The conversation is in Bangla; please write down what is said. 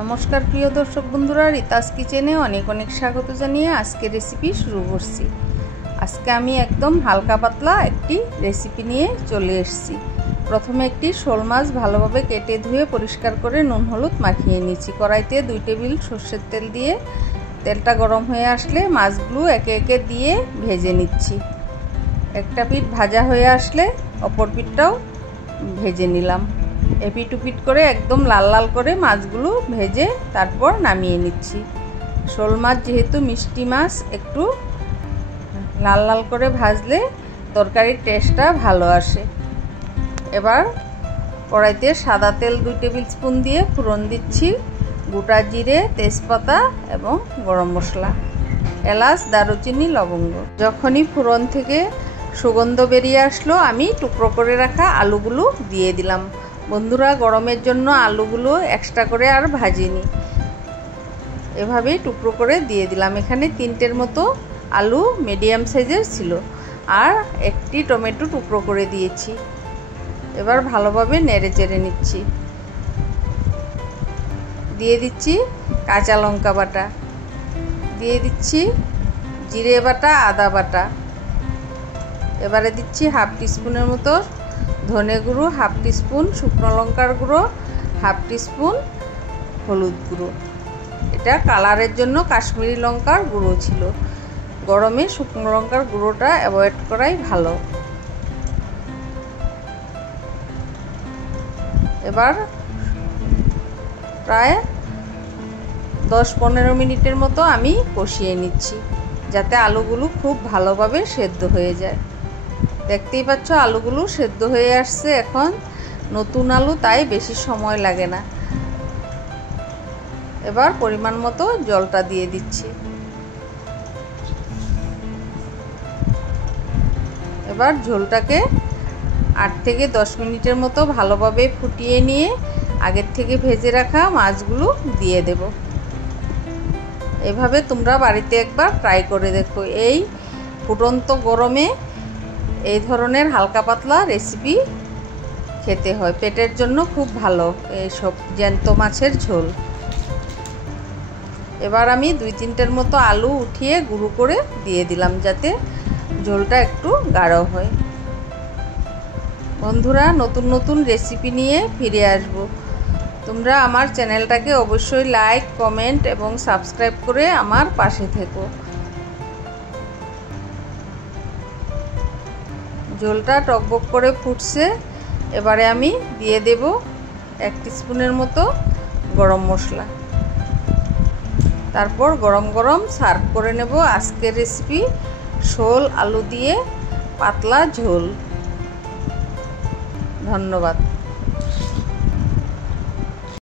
নমস্কার প্রিয় দর্শক বন্ধুরা, রিতাস কিচেনে অনেক অনেক স্বাগত জানিয়ে আজকে রেসিপি শুরু করছি। আজকে আমি একদম হালকা পাতলা একটি রেসিপি নিয়ে চলে এসেছি। প্রথমে একটি শোল মাছ ভালোভাবে কেটে ধুয়ে পরিষ্কার করে নুন হলুদ মাখিয়ে নিয়েছি। কড়াইতে 2 টেবিল সর্ষের তেল দিয়ে তেলটা গরম হয়ে আসলে মাছগুলো একে একে দিয়ে ভেজে নিচ্ছি। একটা পিঠ ভাজা হয়ে আসলে অপর পিঠটাও ভেজে নিলাম। এপিট উপিট করে একদম লাল লাল করে মাছগুলো ভেজে তারপর নামিয়ে নিচ্ছি। শোল মাছ যেহেতু মিষ্টি মাছ, একটু লাল লাল করে ভাজলে তরকারির টেস্টটা ভালো আসে। এবার কড়াইতে সাদা তেল 2 টেবিল স্পুন দিয়ে ফোড়ন দিচ্ছি। গোটা জিরে, তেজপাতা এবং গরম মশলা, এলাচ, দারুচিনি, লবঙ্গ। যখনই ফোড়ন থেকে সুগন্ধ বেরিয়ে আসলো আমি টুকরো করে রাখা আলুগুলো দিয়ে দিলাম। বন্ধুরা, গরমের জন্য আলুগুলো এক্সট্রা করে আর ভাজিনি, এভাবেই টুকরো করে দিয়ে দিলাম। এখানে 3টের মতো আলু মিডিয়াম সাইজের ছিল আর একটি টমেটো টুকরো করে দিয়েছি। এবার ভালোভাবে নেড়ে চেড়ে নিচ্ছি। দিয়ে দিচ্ছি কাঁচা লঙ্কা বাটা, দিয়ে দিচ্ছি জিরে বাটা, আদা বাটা। এবারে দিচ্ছি 1/2 টিস্পুনের মতো ধনে গুঁড়ো, 1/2 টিস্পুন শুকনো লঙ্কার গুঁড়ো, 1/2 টিস্পুন হলুদ গুঁড়ো। এটা কালারের জন্য কাশ্মীরি লঙ্কার গুঁড়ো ছিল। গরমে শুকনো লঙ্কার গুঁড়োটা অ্যাভয়েড করাই ভালো। এবার প্রায় 10-15 মিনিটের মতো আমি কষিয়ে নিচ্ছি, যাতে আলুগুলো খুব ভালোভাবে সেদ্ধ হয়ে যায়। দেখতেই পাচ্ছ আলুগুলো সেদ্ধ হয়ে আসছে। এখন নতুন আলু, তাই বেশি সময় লাগে না। এবার পরিমাণ মতো জলটা দিয়ে দিচ্ছি। এবার ঝোলটাকে 8 থেকে 10 মিনিটের মতো ভালোভাবে ফুটিয়ে নিয়ে আগের থেকে ভেজে রাখা মাছগুলো দিয়ে দেব। এভাবে তোমরা বাড়িতে একবার ট্রাই করে দেখো। এই ফুটন্ত গরমে এই ধরনের হালকা পাতলা রেসিপি খেতে হয়, পেটের জন্য খুব ভালো এইসব জ্যান্ত মাছের ঝোল। এবার আমি 2-3টের মতো আলু উঠিয়ে গুঁড়ো করে দিয়ে দিলাম, যাতে ঝোলটা একটু গাঢ় হয়। বন্ধুরা, নতুন নতুন রেসিপি নিয়ে ফিরে আসব। তোমরা আমার চ্যানেলটাকে অবশ্যই লাইক, কমেন্ট এবং সাবস্ক্রাইব করে আমার পাশে থেকো। ঝোলটা টকবক করে ফুটছে। এবারে আমি দিয়ে দেব 1 টিস্পুনের মতো গরম মশলা। তারপর গরম গরম সার্ভ করে নেব আজকের রেসিপি শোল আলু দিয়ে পাতলা ঝোল। ধন্যবাদ।